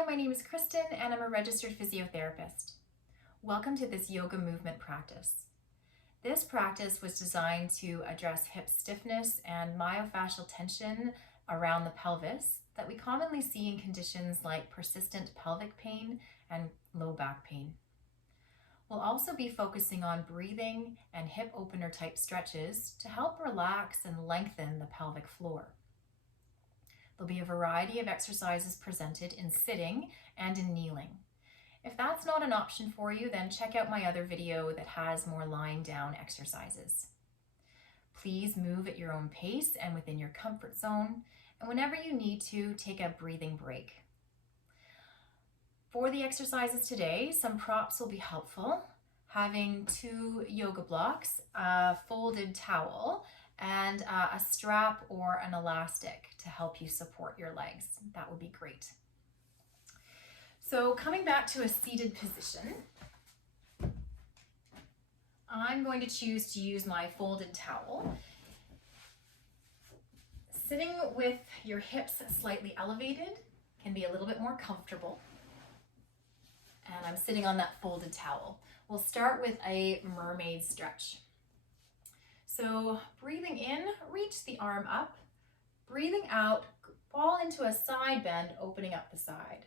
Hi, my name is Kristen and I'm a registered physiotherapist. Welcome to this yoga movement practice. This practice was designed to address hip stiffness and myofascial tension around the pelvis that we commonly see in conditions like persistent pelvic pain and low back pain. We'll also be focusing on breathing and hip opener type stretches to help relax and lengthen the pelvic floor. There'll be a variety of exercises presented in sitting and in kneeling. If that's not an option for you, then check out my other video that has more lying down exercises. Please move at your own pace and within your comfort zone, and whenever you need to, take a breathing break. For the exercises today, some props will be helpful. Having 2 yoga blocks, a folded towel, and a strap or an elastic to help you support your legs. That would be great. So coming back to a seated position, I'm going to choose to use my folded towel. Sitting with your hips slightly elevated can be a little bit more comfortable. And I'm sitting on that folded towel. We'll start with a mermaid stretch. So breathing in, reach the arm up. Breathing out, fall into a side bend, opening up the side.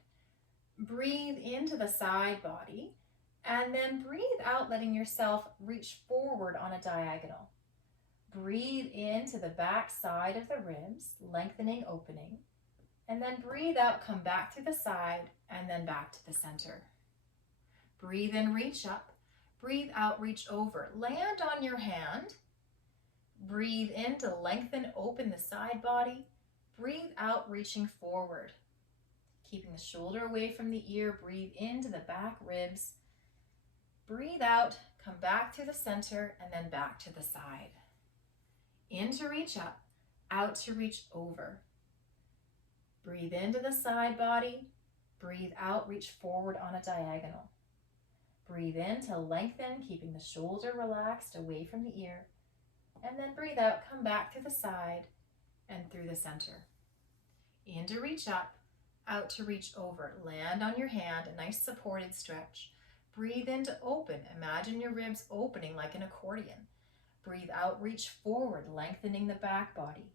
Breathe into the side body, and then breathe out, letting yourself reach forward on a diagonal. Breathe into the back side of the ribs, lengthening, opening, and then breathe out, come back to the side, and then back to the center. Breathe in, reach up. Breathe out, reach over. Land on your hand. Breathe in to lengthen, open the side body. Breathe out, reaching forward. Keeping the shoulder away from the ear, breathe into the back ribs. Breathe out, come back to the center, and then back to the side. In to reach up, out to reach over. Breathe into the side body. Breathe out, reach forward on a diagonal. Breathe in to lengthen, keeping the shoulder relaxed away from the ear. And then breathe out, come back to the side and through the center. In to reach up, out to reach over. Land on your hand, a nice supported stretch. Breathe in to open. Imagine your ribs opening like an accordion. Breathe out, reach forward, lengthening the back body.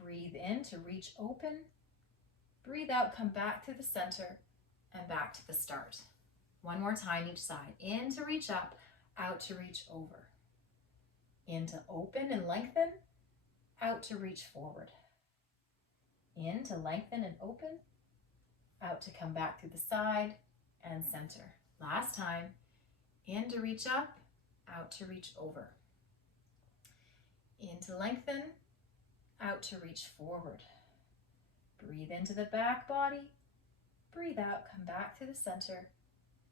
Breathe in to reach open. Breathe out, come back to the center and back to the start. One more time each side. In to reach up, out to reach over. In to open and lengthen, out to reach forward. In to lengthen and open, out to come back to the side and center. Last time. In to reach up, out to reach over. In to lengthen, out to reach forward. Breathe into the back body. Breathe out, come back to the center,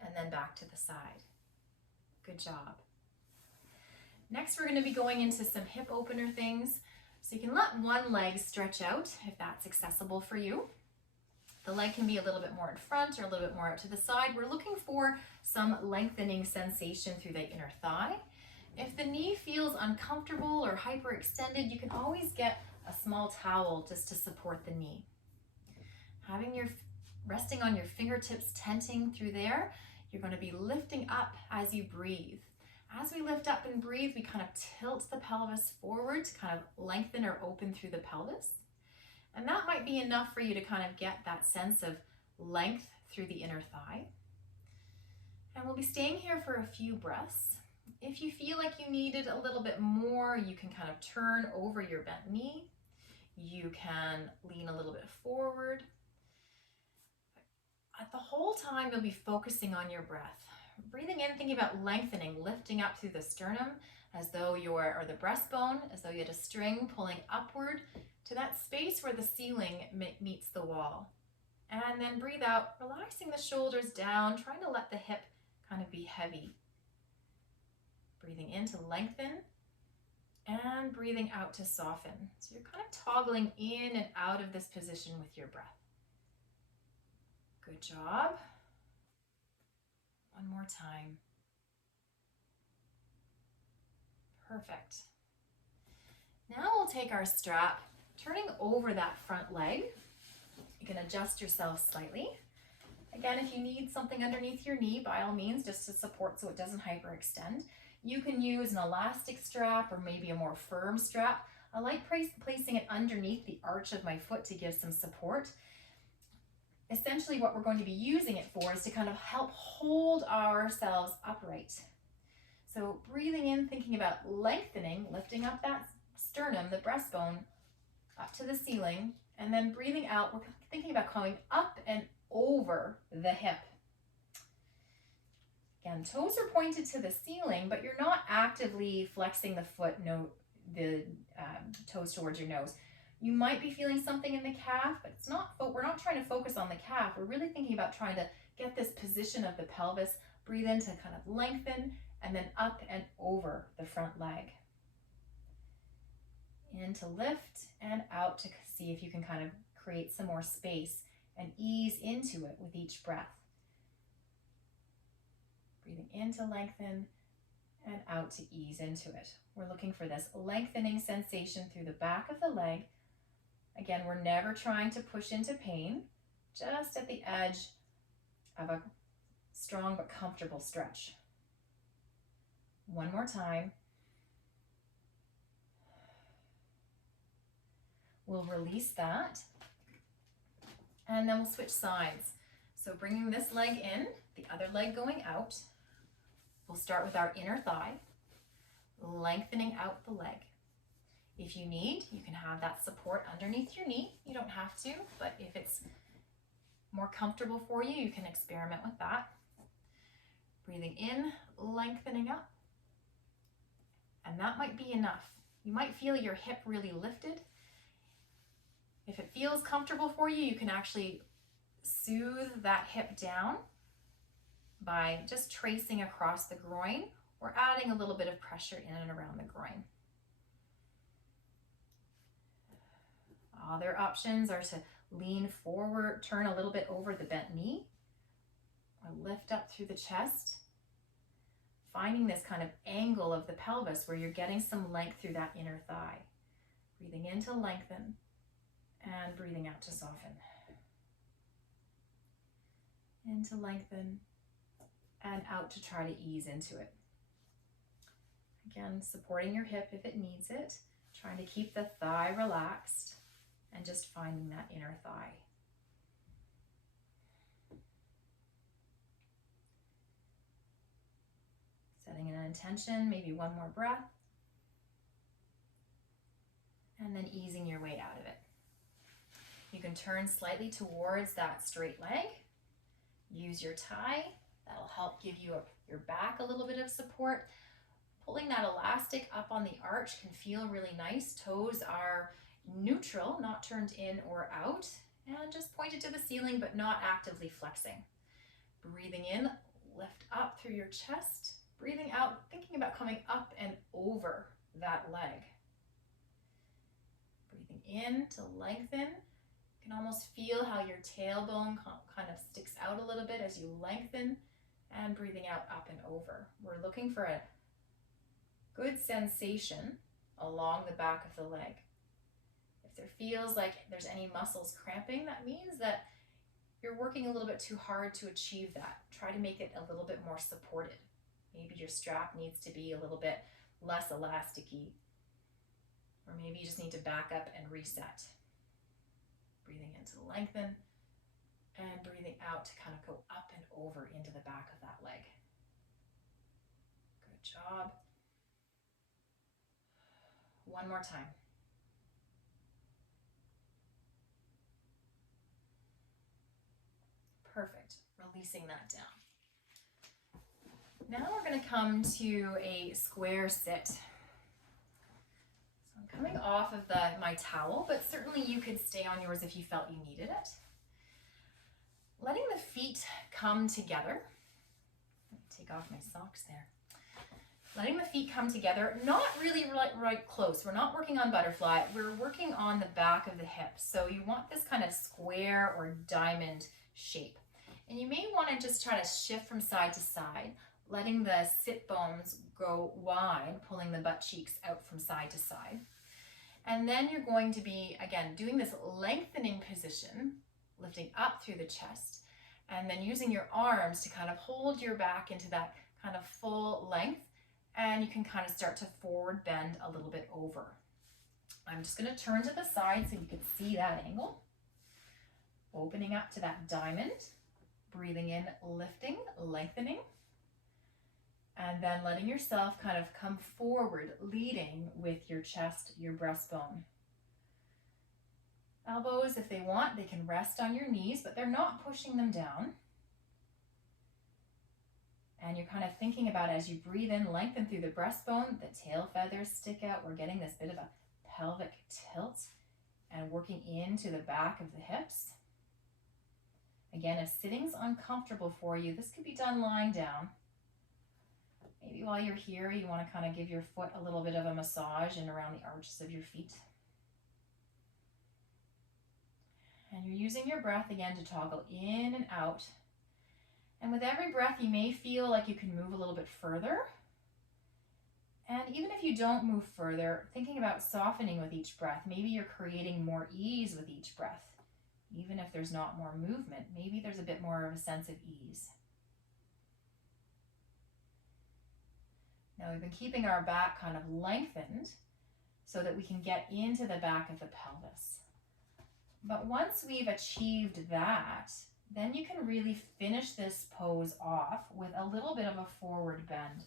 and then back to the side. Good job. Next, we're going to be going into some hip opener things. So you can let one leg stretch out if that's accessible for you. The leg can be a little bit more in front or a little bit more out to the side. We're looking for some lengthening sensation through the inner thigh. If the knee feels uncomfortable or hyperextended, you can always get a small towel just to support the knee. Resting on your fingertips, tenting through there, you're going to be lifting up as you breathe. As we lift up and breathe, we kind of tilt the pelvis forward to kind of lengthen or open through the pelvis. And that might be enough for you to kind of get that sense of length through the inner thigh. And we'll be staying here for a few breaths. If you feel like you needed a little bit more, you can kind of turn over your bent knee. You can lean a little bit forward. The whole time you'll be focusing on your breath. Breathing in, thinking about lengthening, lifting up through the sternum as though or the breastbone, as though you had a string pulling upward to that space where the ceiling meets the wall. And then breathe out, relaxing the shoulders down, trying to let the hip kind of be heavy. Breathing in to lengthen and breathing out to soften. So you're kind of toggling in and out of this position with your breath. Good job. One more time. Perfect. Now we'll take our strap, turning over that front leg. You can adjust yourself slightly. Again, if you need something underneath your knee, by all means, just to support so it doesn't hyperextend. You can use an elastic strap or maybe a more firm strap. I like placing it underneath the arch of my foot to give some support. Essentially what we're going to be using it for is to kind of help hold ourselves upright. So breathing in, thinking about lengthening, lifting up that sternum, the breastbone, up to the ceiling, and then breathing out, we're thinking about coming up and over the hip. Again, toes are pointed to the ceiling, but you're not actively flexing the foot, the toes towards your nose. You might be feeling something in the calf, but it's not. We're not trying to focus on the calf. We're really thinking about trying to get this position of the pelvis. Breathe in to kind of lengthen, and then up and over the front leg. In to lift, and out to see if you can kind of create some more space and ease into it with each breath. Breathing in to lengthen, and out to ease into it. We're looking for this lengthening sensation through the back of the leg. Again, we're never trying to push into pain, just at the edge of a strong but comfortable stretch. One more time. We'll release that, and then we'll switch sides. So bringing this leg in, the other leg going out. We'll start with our inner thigh, lengthening out the leg. If you need, you can have that support underneath your knee. You don't have to, but if it's more comfortable for you, you can experiment with that. Breathing in, lengthening up. And that might be enough. You might feel your hip really lifted. If it feels comfortable for you, you can actually soothe that hip down by just tracing across the groin or adding a little bit of pressure in and around the groin. Other options are to lean forward, turn a little bit over the bent knee, or lift up through the chest, finding this kind of angle of the pelvis where you're getting some length through that inner thigh. Breathing in to lengthen, and breathing out to soften. In to lengthen, and out to try to ease into it. Again, supporting your hip if it needs it, trying to keep the thigh relaxed, and just finding that inner thigh. Setting an intention, maybe one more breath, and then easing your way out of it. You can turn slightly towards that straight leg. Use your tie. That'll help give you your back a little bit of support. Pulling that elastic up on the arch can feel really nice. Toes are neutral, not turned in or out, and just pointed to the ceiling but not actively flexing. Breathing in, lift up through your chest. Breathing out, thinking about coming up and over that leg. Breathing in to lengthen. You can almost feel how your tailbone kind of sticks out a little bit as you lengthen, and breathing out up and over. We're looking for a good sensation along the back of the leg. If there feels like there's any muscles cramping, that means that you're working a little bit too hard to achieve that. Try to make it a little bit more supported. Maybe your strap needs to be a little bit less elasticy, or maybe you just need to back up and reset. Breathing in to lengthen, and breathing out to kind of go up and over into the back of that leg. Good job. One more time. Perfect. Releasing that down. Now we're going to come to a square sit. So I'm coming off of my towel, but certainly you could stay on yours if you felt you needed it. Letting the feet come together. Take off my socks there. Letting the feet come together, not really right close. We're not working on butterfly. We're working on the back of the hip. So you want this kind of square or diamond shape. And you may want to just try to shift from side to side, letting the sit bones go wide, pulling the butt cheeks out from side to side. And then you're going to be, again, doing this lengthening position, lifting up through the chest, And then using your arms to kind of hold your back into that kind of full length, and you can kind of start to forward bend a little bit over. I'm just going to turn to the side so you can see that angle. Opening up to that diamond, breathing in, lifting, lengthening, and then letting yourself kind of come forward, leading with your chest, your breastbone. Elbows, if they want, they can rest on your knees, but they're not pushing them down. And you're kind of thinking about, as you breathe in, lengthen through the breastbone, the tail feathers stick out. We're getting this bit of a pelvic tilt and working into the back of the hips. Again, if sitting's uncomfortable for you, this could be done lying down. Maybe while you're here, you want to kind of give your foot a little bit of a massage and around the arches of your feet. And you're using your breath again to toggle in and out. And with every breath, you may feel like you can move a little bit further. And even if you don't move further, thinking about softening with each breath, maybe you're creating more ease with each breath. Even if there's not more movement, maybe there's a bit more of a sense of ease. Now we've been keeping our back kind of lengthened so that we can get into the back of the pelvis. But once we've achieved that, then you can really finish this pose off with a little bit of a forward bend.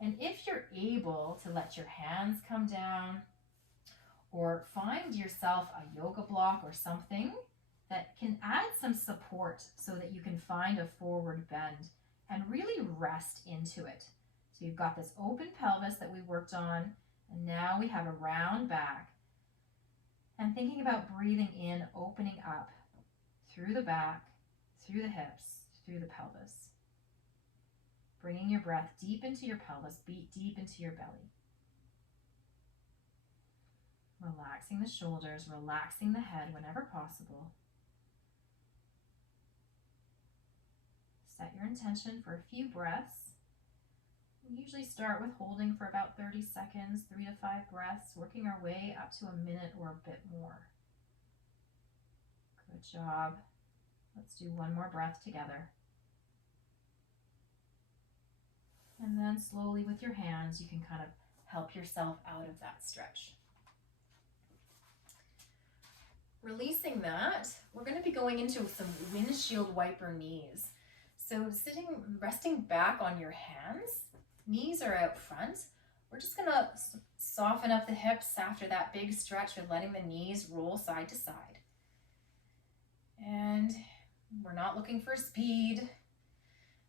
And if you're able to let your hands come down, or find yourself a yoga block or something that can add some support so that you can find a forward bend and really rest into it. So you've got this open pelvis that we worked on, and now we have a round back. And thinking about breathing in, opening up through the back, through the hips, through the pelvis. Bringing your breath deep into your pelvis, deep into your belly. Relaxing the shoulders, relaxing the head whenever possible. Set your intention for a few breaths. We usually start with holding for about 30 seconds, 3 to 5 breaths, working our way up to a minute or a bit more. Good job. Let's do one more breath together. And then slowly with your hands, you can kind of help yourself out of that stretch. Releasing that, we're going to be going into some windshield wiper knees. So resting back on your hands, knees are out front. We're just going to soften up the hips after that big stretch with letting the knees roll side to side. And we're not looking for speed.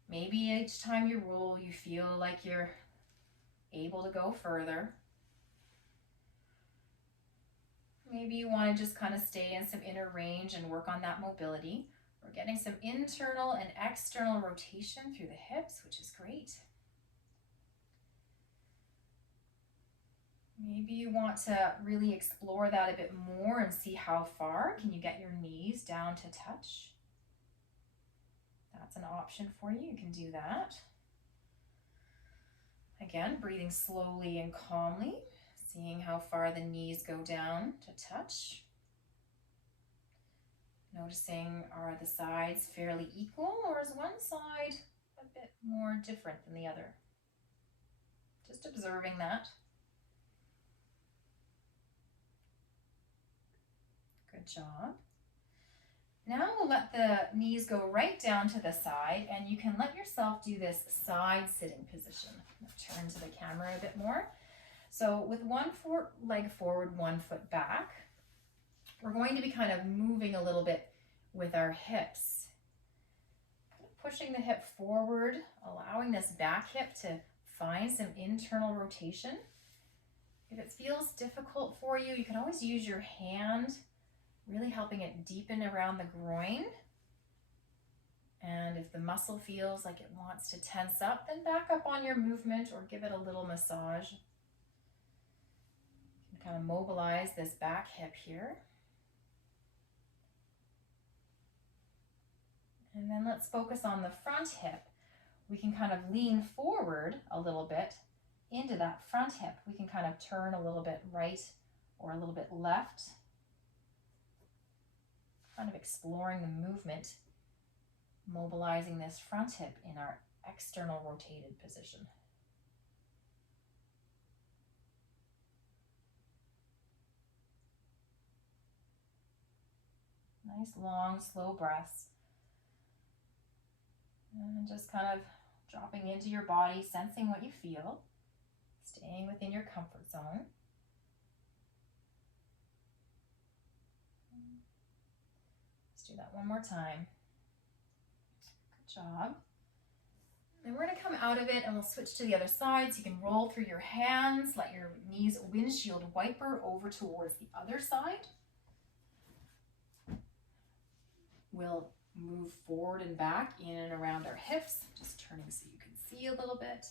Maybe each time you roll, you feel like you're able to go further. Maybe you want to just kind of stay in some inner range and work on that mobility. We're getting some internal and external rotation through the hips, which is great. Maybe you want to really explore that a bit more and see how far can you get your knees down to touch. That's an option for you. You can do that. Again, breathing slowly and calmly, seeing how far the knees go down to touch. Noticing, are the sides fairly equal, or is one side a bit more different than the other? Just observing that. Good job. Now we'll let the knees go right down to the side, and you can let yourself do this side sitting position. I'll turn to the camera a bit more. So with one leg forward, 1 foot back, we're going to be kind of moving a little bit with our hips. Kind of pushing the hip forward, allowing this back hip to find some internal rotation. If it feels difficult for you, you can always use your hand, really helping it deepen around the groin. And if the muscle feels like it wants to tense up, then back up on your movement or give it a little massage. You can kind of mobilize this back hip here. And then let's focus on the front hip. We can kind of lean forward a little bit into that front hip. We can kind of turn a little bit right or a little bit left. Kind of exploring the movement mobilizing this front hip in our external rotated position. Nice, long, slow breaths. And just kind of dropping into your body, sensing what you feel, staying within your comfort zone. Let's do that one more time. Good job. Then we're going to come out of it and we'll switch to the other side. So you can roll through your hands, let your knees windshield wiper over towards the other side. We'll move forward and back in and around our hips, just turning so you can see a little bit.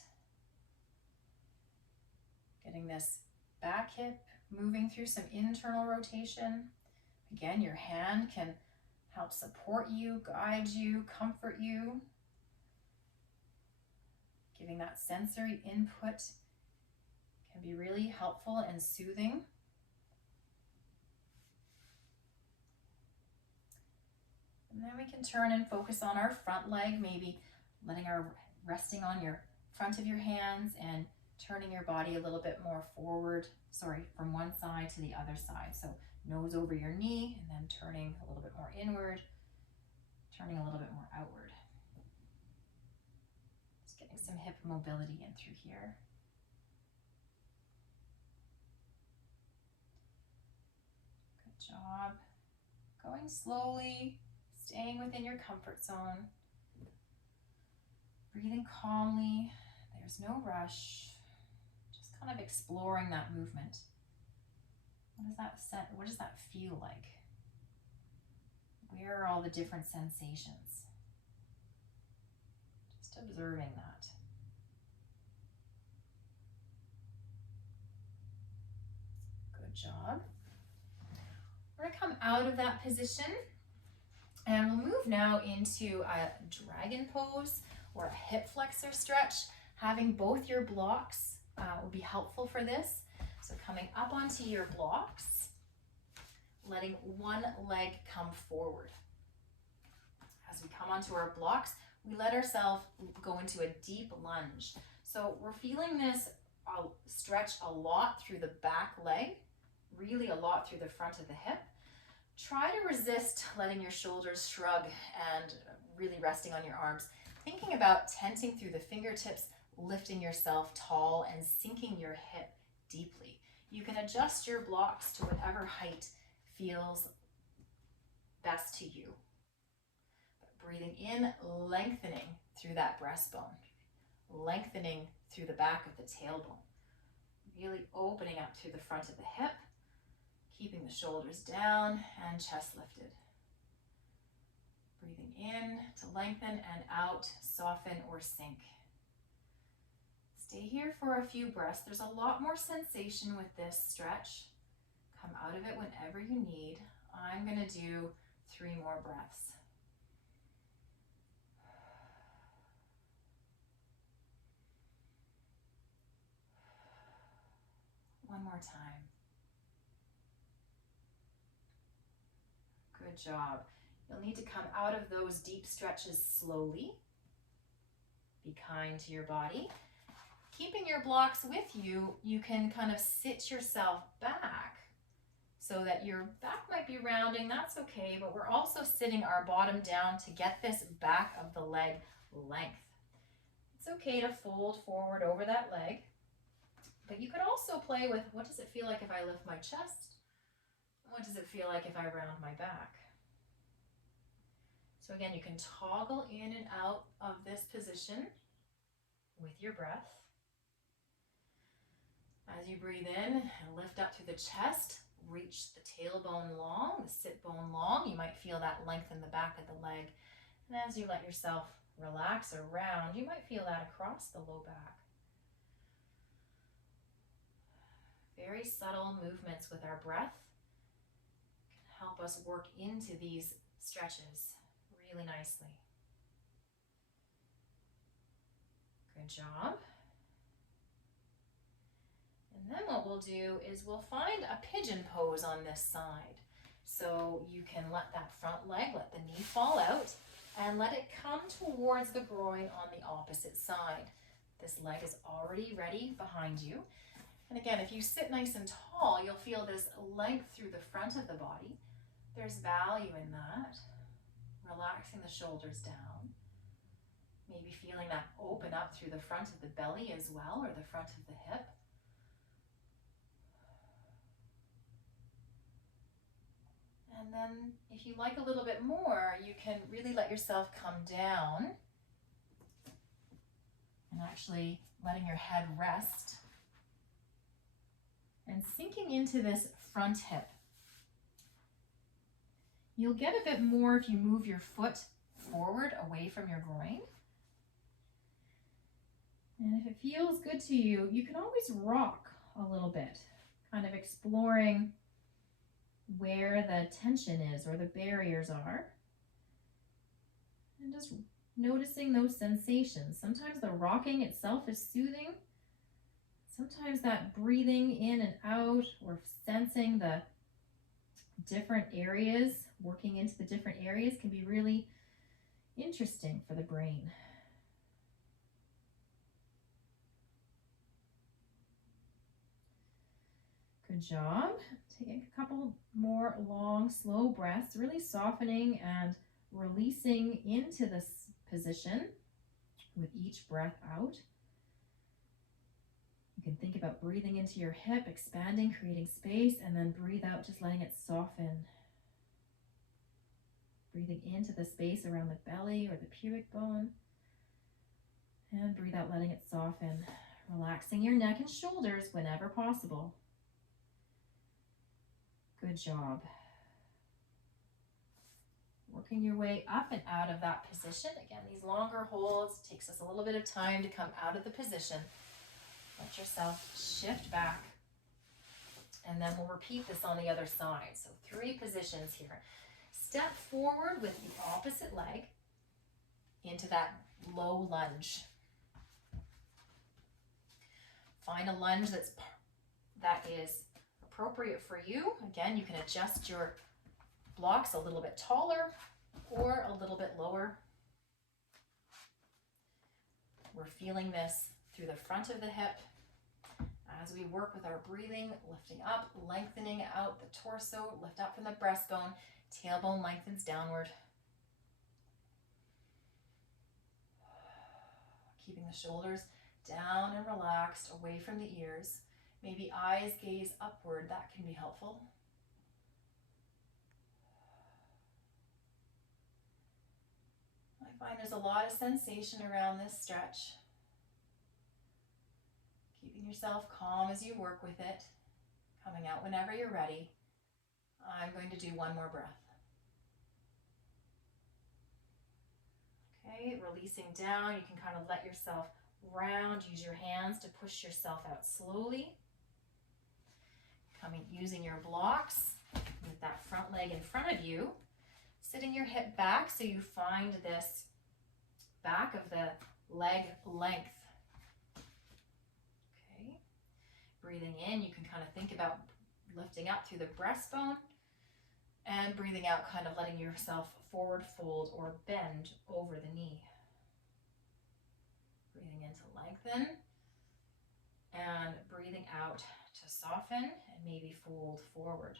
Getting this back hip moving through some internal rotation. Again, your hand can help support you, guide you, comfort you. Giving that sensory input can be really helpful and soothing. And then we can turn and focus on our front leg, maybe resting on your front of your hands and turning your body a little bit more forward, from one side to the other side. So nose over your knee and then turning a little bit more inward, turning a little bit more outward. Just getting some hip mobility in through here. Good job. Going slowly, staying within your comfort zone. Breathing calmly. There's no rush. Just kind of exploring that movement. What does that feel like? Where are all the different sensations? Just observing that. Good job. We're going to come out of that position and we'll move now into a dragon pose or a hip flexor stretch. Having both your blocks will be helpful for this. So coming up onto your blocks, letting one leg come forward. As we come onto our blocks, we let ourselves go into a deep lunge. So we're feeling this stretch a lot through the back leg, really a lot through the front of the hip. Try to resist letting your shoulders shrug and really resting on your arms. Thinking about tenting through the fingertips, lifting yourself tall and sinking your hip deeply. You can adjust your blocks to whatever height feels best to you. But breathing in, lengthening through that breastbone, lengthening through the back of the tailbone, really opening up through the front of the hip, keeping the shoulders down and chest lifted. Breathing in to lengthen and out, soften or sink. Stay here for a few breaths. There's a lot more sensation with this stretch. Come out of it whenever you need. I'm going to do 3 more breaths. One more time. Good job. You'll need to come out of those deep stretches slowly. Be kind to your body. Keeping your blocks with you, you can kind of sit yourself back so that your back might be rounding, that's okay, but we're also sitting our bottom down to get this back of the leg length. It's okay to fold forward over that leg, but you could also play with, what does it feel like if I lift my chest? What does it feel like if I round my back? So again, you can toggle in and out of this position with your breath. As you breathe in and lift up through the chest, reach the tailbone long, the sit bone long. You might feel that lengthen the back of the leg. And as you let yourself relax or round, you might feel that across the low back. Very subtle movements with our breath can help us work into these stretches really nicely. Good job. And then what we'll do is we'll find a pigeon pose on this side. So you can let that front leg, let the knee fall out, and let it come towards the groin on the opposite side. This leg is already ready behind you. And again, if you sit nice and tall, you'll feel this length through the front of the body. There's value in that. Relaxing the shoulders down. Maybe feeling that open up through the front of the belly as well, or the front of the hip. And then if you like a little bit more, you can really let yourself come down and actually letting your head rest and sinking into this front hip. You'll get a bit more if you move your foot forward away from your groin. And if it feels good to you, you can always rock a little bit, kind of exploring where the tension is or the barriers are. And just noticing those sensations. Sometimes the rocking itself is soothing. Sometimes that breathing in and out or sensing the different areas, working into the different areas can be really interesting for the brain. Good job. Taking a couple more long, slow breaths, really softening and releasing into this position with each breath out. You can think about breathing into your hip, expanding, creating space, and then breathe out, just letting it soften. Breathing into the space around the belly or the pubic bone. And breathe out, letting it soften. Relaxing your neck and shoulders whenever possible. Good job. Working your way up and out of that position. Again, these longer holds takes us a little bit of time to come out of the position. Let yourself shift back. And then we'll repeat this on the other side. So 3 positions here. Step forward with the opposite leg into that low lunge. Find a lunge that is appropriate for you. Again, you can adjust your blocks a little bit taller or a little bit lower. We're feeling this through the front of the hip as we work with our breathing, lifting up, lengthening out the torso, lift up from the breastbone, tailbone lengthens downward. Keeping the shoulders down and relaxed, away from the ears. Maybe eyes gaze upward, that can be helpful. I find there's a lot of sensation around this stretch. Keeping yourself calm as you work with it, coming out whenever you're ready. I'm going to do 1 more breath. Okay, releasing down, you can kind of let yourself round, use your hands to push yourself out slowly. Using your blocks with that front leg in front of you, sitting your hip back so you find this back of the leg length. Okay, breathing in, you can kind of think about lifting up through the breastbone, and breathing out, kind of letting yourself forward fold or bend over the knee. Breathing in to lengthen, and breathing out to soften and maybe fold forward.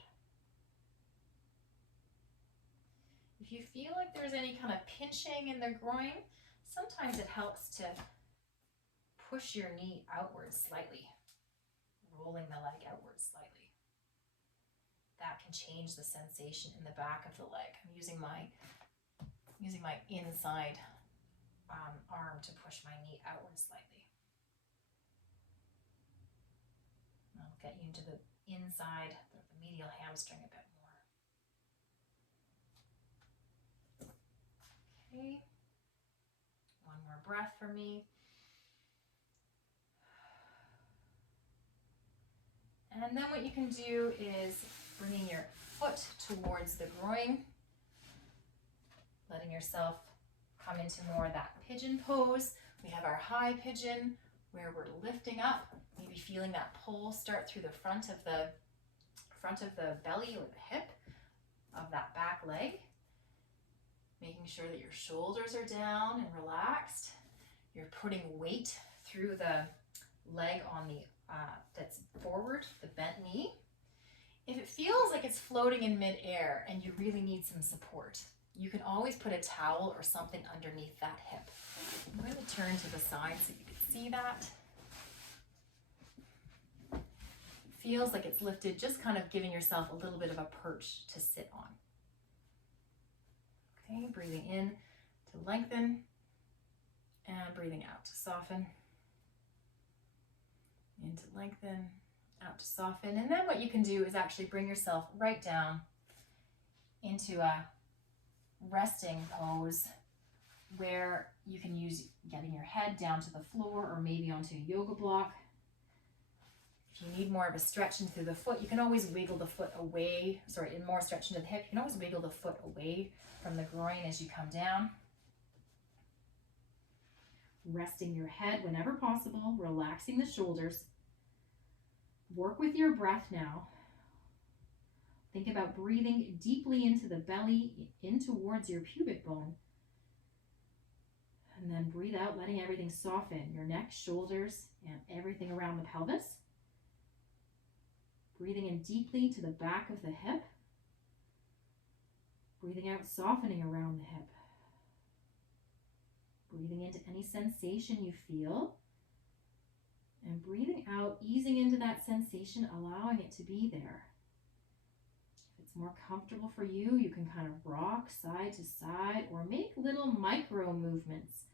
If you feel like there's any kind of pinching in the groin, sometimes it helps to push your knee outwards slightly, rolling the leg outwards slightly. That can change the sensation in the back of the leg. I'm using my inside arm to push my knee outwards slightly. I'll get you into the inside, the medial hamstring a bit more. Okay. 1 more breath for me. And then what you can do is bringing your foot towards the groin, letting yourself come into more of that pigeon pose. We have our high pigeon where we're lifting up, maybe feeling that pull start through the front of the belly or the hip of that back leg. Making sure that your shoulders are down and relaxed. You're putting weight through the leg on the that's forward, the bent knee. If it feels like it's floating in midair and you really need some support, you can always put a towel or something underneath that hip. I'm going to turn to the side so you can see that. Feels like it's lifted, just kind of giving yourself a little bit of a perch to sit on. Okay, breathing in to lengthen and breathing out to soften. In to lengthen, out to soften. And then what you can do is actually bring yourself right down into a resting pose where you can use getting your head down to the floor or maybe onto a yoga block. If you need more of a stretch into the foot, you can always wiggle the foot away, more stretch into the hip. You can always wiggle the foot away from the groin as you come down. Resting your head whenever possible, relaxing the shoulders. Work with your breath now. Think about breathing deeply into the belly, in towards your pubic bone. And then breathe out, letting everything soften, your neck, shoulders, and everything around the pelvis. Breathing in deeply to the back of the hip. Breathing out, softening around the hip. Breathing into any sensation you feel. And breathing out, easing into that sensation, allowing it to be there. If it's more comfortable for you, you can kind of rock side to side or make little micro movements,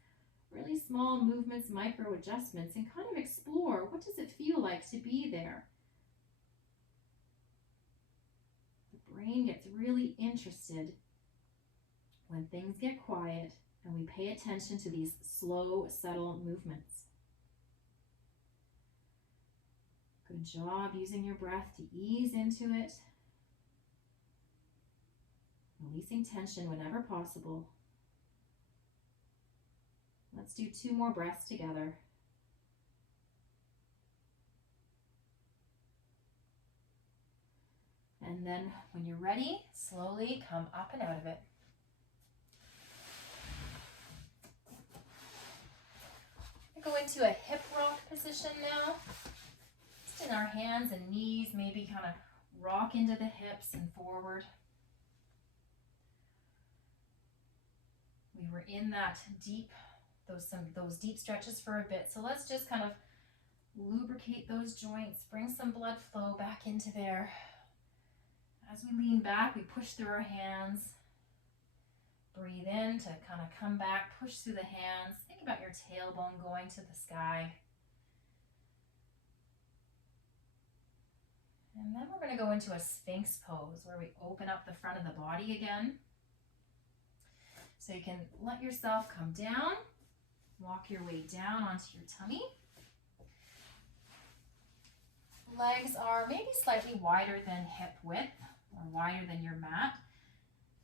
really small movements, micro adjustments, and kind of explore, what does it feel like to be there? Brain gets really interested when things get quiet and we pay attention to these slow, subtle movements. Good job using your breath to ease into it. Releasing tension whenever possible. Let's do 2 more breaths together. And then when you're ready, slowly come up and out of it. We go into a hip rock position now. Just in our hands and knees, maybe kind of rock into the hips and forward. We were in that deep, those deep stretches for a bit. So let's just kind of lubricate those joints, bring some blood flow back into there. As we lean back, we push through our hands. Breathe in to kind of come back, push through the hands. Think about your tailbone going to the sky. And then we're going to go into a Sphinx pose where we open up the front of the body again. So you can let yourself come down, walk your way down onto your tummy. Legs are maybe slightly wider than hip width or wider than your mat.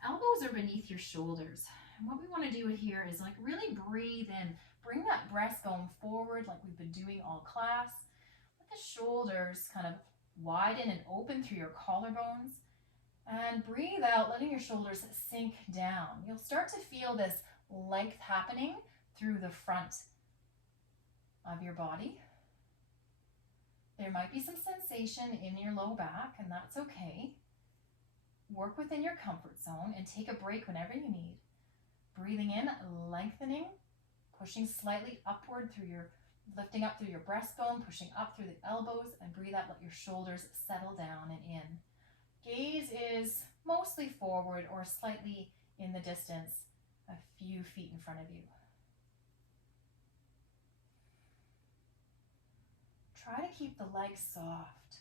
Elbows are beneath your shoulders. And what we want to do here is like really breathe in. Bring that breastbone forward like we've been doing all class. Let the shoulders kind of widen and open through your collarbones. And breathe out, letting your shoulders sink down. You'll start to feel this length happening through the front of your body. There might be some sensation in your low back, and that's okay. Work within your comfort zone and take a break whenever you need. Breathing in, lengthening, pushing slightly upward through lifting up through your breastbone, pushing up through the elbows, and breathe out, let your shoulders settle down and in. Gaze is mostly forward or slightly in the distance, a few feet in front of you. Try to keep the legs soft.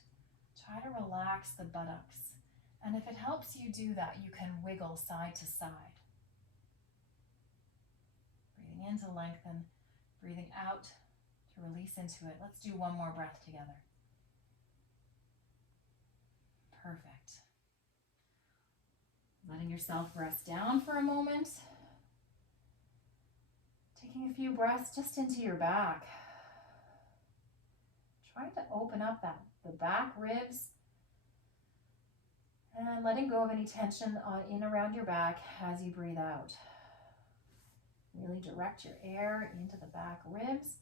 Try to relax the buttocks. And if it helps you do that, you can wiggle side to side. Breathing in to lengthen, breathing out to release into it. Let's do 1 more breath together. Perfect. Letting yourself rest down for a moment. Taking a few breaths just into your back. Trying to open up the back ribs and letting go of any tension in around your back as you breathe out. Really direct your air into the back ribs.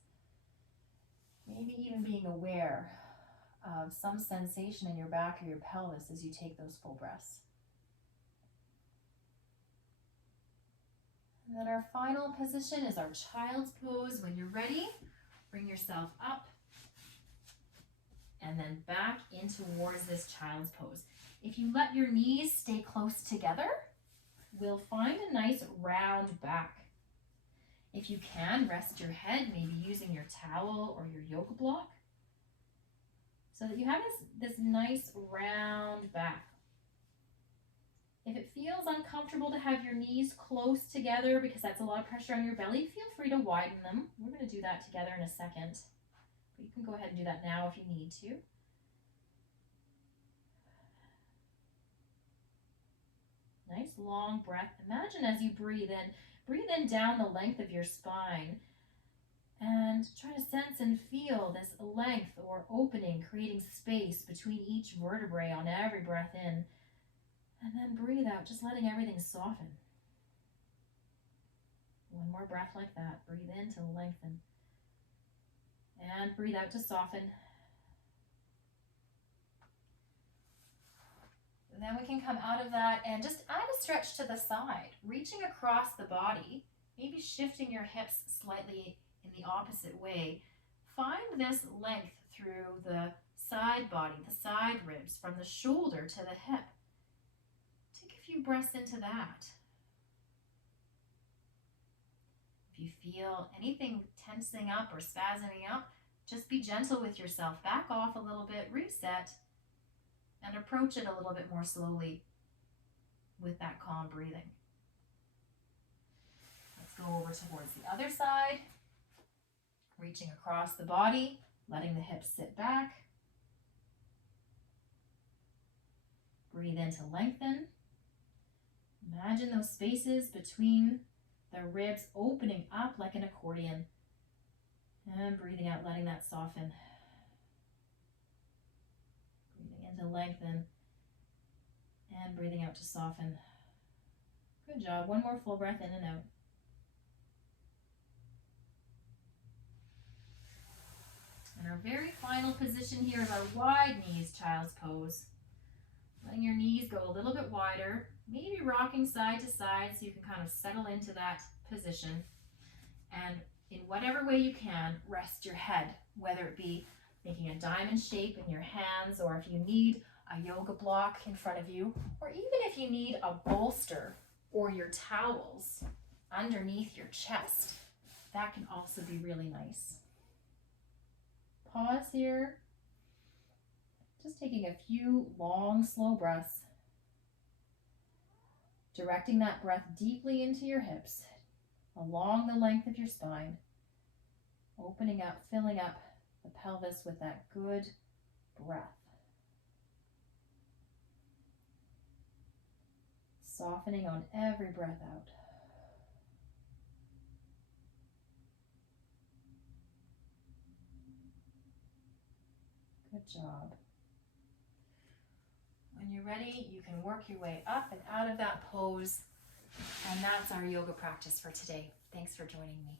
Maybe even being aware of some sensation in your back or your pelvis as you take those full breaths. And then our final position is our child's pose. When you're ready, bring yourself up and then back in towards this child's pose. If you let your knees stay close together, we'll find a nice round back. If you can, rest your head, maybe using your towel or your yoga block, so that you have this nice round back. If it feels uncomfortable to have your knees close together because that's a lot of pressure on your belly, feel free to widen them. We're going to do that together in a second. But you can go ahead and do that now if you need to. Nice long breath. Imagine as you breathe in down the length of your spine and try to sense and feel this length or opening, creating space between each vertebrae on every breath in. And then breathe out, just letting everything soften. One more breath like that. Breathe in to lengthen. And breathe out to soften. And then we can come out of that and just add a stretch to the side, reaching across the body, maybe shifting your hips slightly in the opposite way. Find this length through the side body, the side ribs, from the shoulder to the hip. Take a few breaths into that. If you feel anything tensing up or spasming up, just be gentle with yourself. Back off a little bit, reset, and approach it a little bit more slowly with that calm breathing. Let's go over towards the other side, reaching across the body, letting the hips sit back. Breathe in to lengthen. Imagine those spaces between the ribs opening up like an accordion. And breathing out, letting that soften. Breathing in to lengthen. And breathing out to soften. Good job. One more full breath in and out. And our very final position here is our wide knees child's pose. Letting your knees go a little bit wider, maybe rocking side to side so you can kind of settle into that position. And in whatever way you can, rest your head, whether it be making a diamond shape in your hands, or if you need a yoga block in front of you, or even if you need a bolster or your towels underneath your chest. That can also be really nice. Pause here. Just taking a few long, slow breaths. Directing that breath deeply into your hips, along the length of your spine. Opening up, filling up the pelvis with that good breath. Softening on every breath out. Good job. When you're ready, you can work your way up and out of that pose. And that's our yoga practice for today. Thanks for joining me.